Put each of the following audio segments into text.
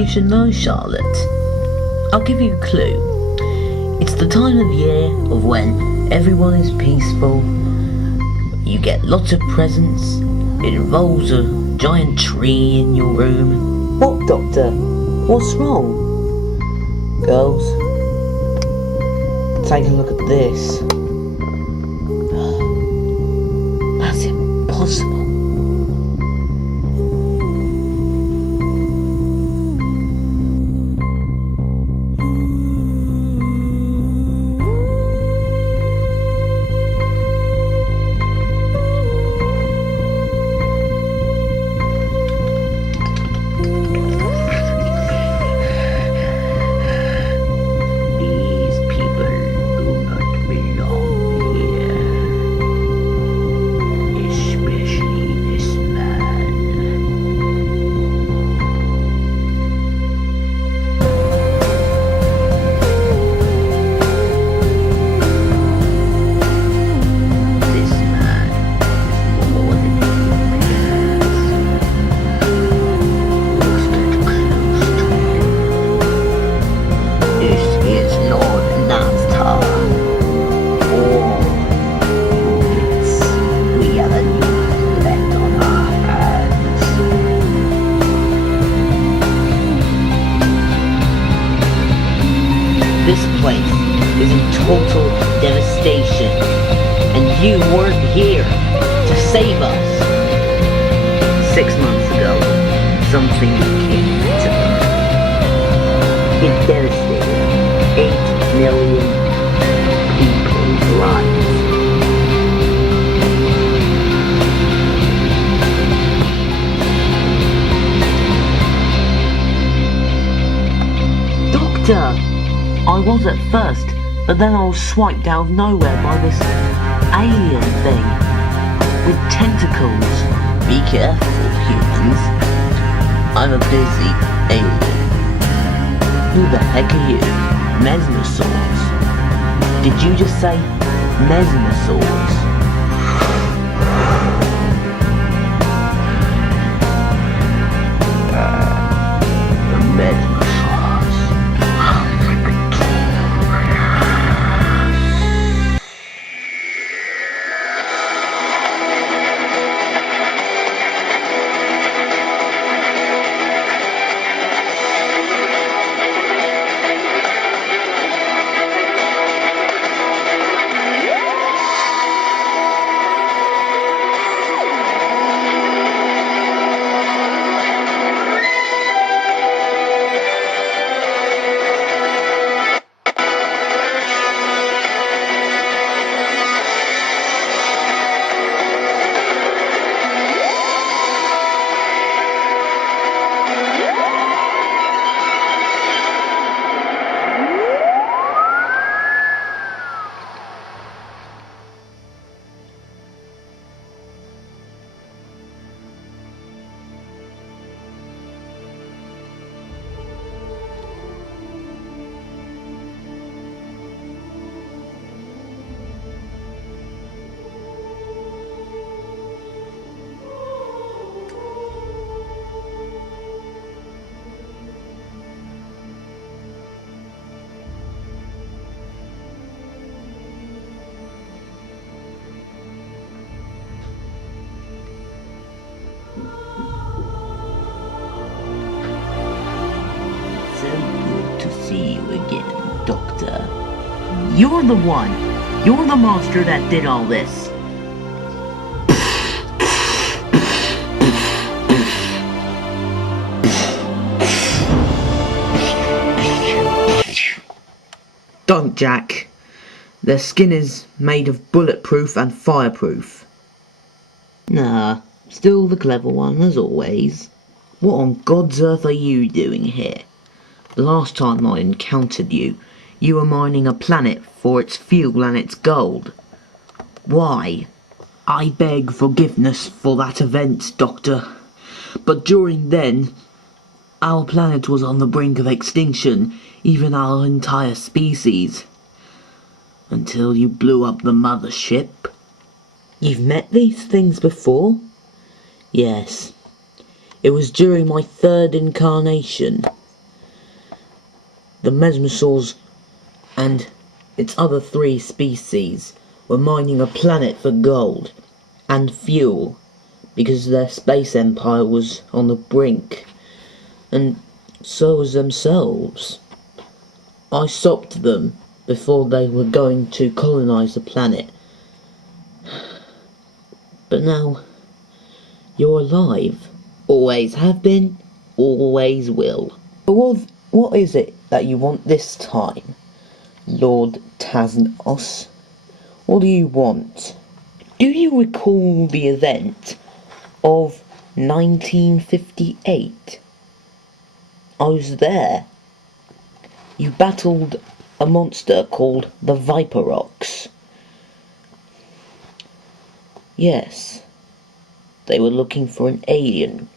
you should know, Charlotte. I'll give you a clue. It's the time of year of when everyone is peaceful. You get lots of presents. It involves a giant tree in your room. What, Doctor? What's wrong? Girls, take a look at this. That's impossible. This place is in total devastation, and you weren't here to save us. 6 months ago, something came to Earth. It devastated 8 million people's lives. Doctor! I was at first, but then I was swiped out of nowhere by this alien thing with tentacles. Be careful, humans. I'm a busy alien. Who the heck are you? Mesmosaurs. Did you just say Mesmosaurs? See you again, Doctor. You're the one. You're the monster that did all this. Don't, Jack. Their skin is made of bulletproof and fireproof. Nah, still the clever one as always. What on God's earth are you doing here? The last time I encountered you, you were mining a planet for its fuel and its gold. Why? I beg forgiveness for that event, Doctor. But during then, our planet was on the brink of extinction, even our entire species. Until you blew up the mothership. You've met these things before? Yes. It was during my 3rd incarnation. The Mesmosaurs and its other 3 species were mining a planet for gold and fuel because their space empire was on the brink, and so was themselves. I stopped them before they were going to colonize the planet. But now, you're alive. Always have been, always will. But what is it that you want this time, Lord Tasnos? What do you want? Do you recall the event of 1958? I was there. You battled a monster called the Viperox. Yes, they were looking for an alien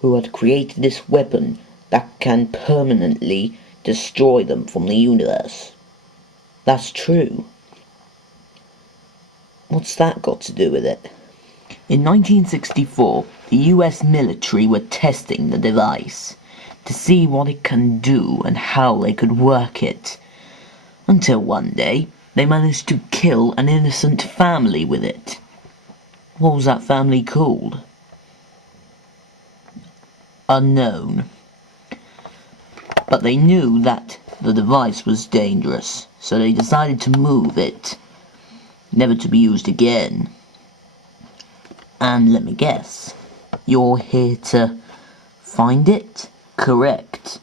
who had created this weapon that can permanently destroy them from the universe. That's true. What's that got to do with it? In 1964, the US military were testing the device to see what it can do and how they could work it. Until one day, they managed to kill an innocent family with it. What was that family called? Unknown. But they knew that the device was dangerous, so they decided to move it, never to be used again. And let me guess, you're here to find it? Correct.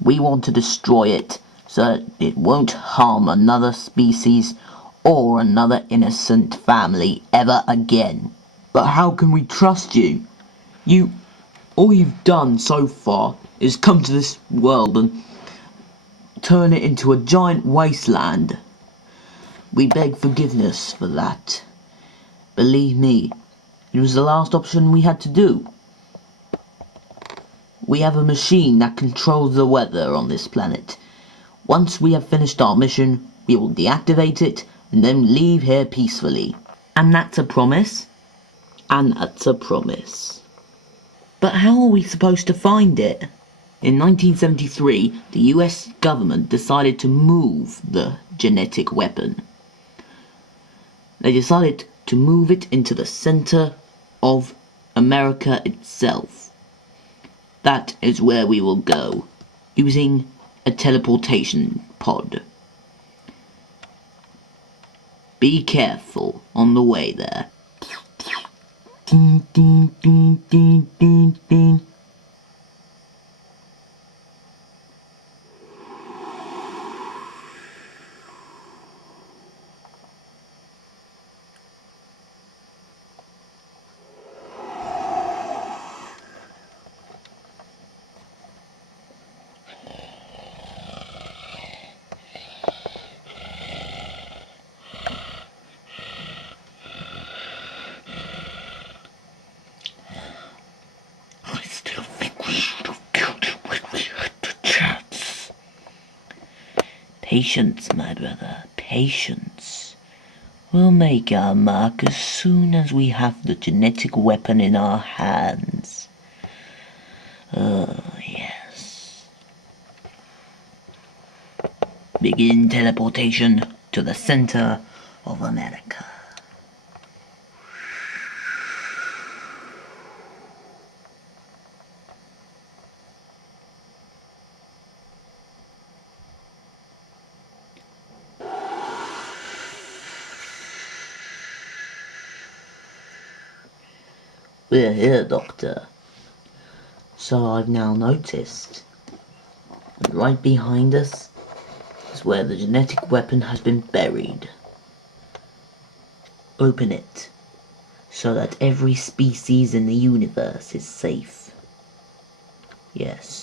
We want to destroy it so that it won't harm another species or another innocent family ever again. But how can we trust you? All you've done so far is come to this world and turn it into a giant wasteland. We beg forgiveness for that. Believe me, it was the last option we had to do. We have a machine that controls the weather on this planet. Once we have finished our mission, we will deactivate it and then leave here peacefully. And that's a promise? And that's a promise. But how are we supposed to find it? In 1973, the US government decided to move the genetic weapon. They decided to move it into the center of America itself. That is where we will go, using a teleportation pod. Be careful on the way there. Ding, ding, ding, ding, ding, ding. Patience, my brother, patience. We'll make our mark as soon as we have the genetic weapon in our hands. Oh, yes. Begin teleportation to the center of America. We're here, Doctor. So I've now noticed. And right behind us is where the genetic weapon has been buried. Open it, so that every species in the universe is safe. Yes.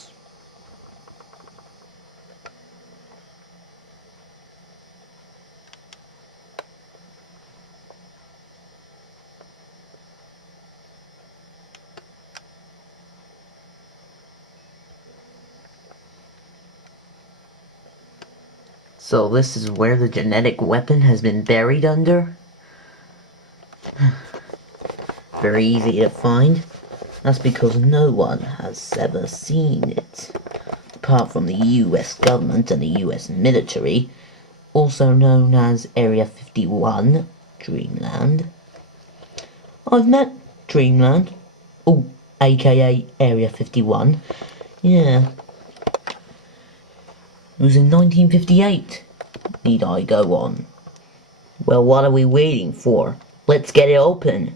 So this is where the genetic weapon has been buried under? Very easy to find. That's because no one has ever seen it. apart from the US government and the US military, also known as Area 51, Dreamland. I've met Dreamland, oh, aka Area 51, yeah. It was in 1958. Need I go on? Well, what are we waiting for? Let's get it open.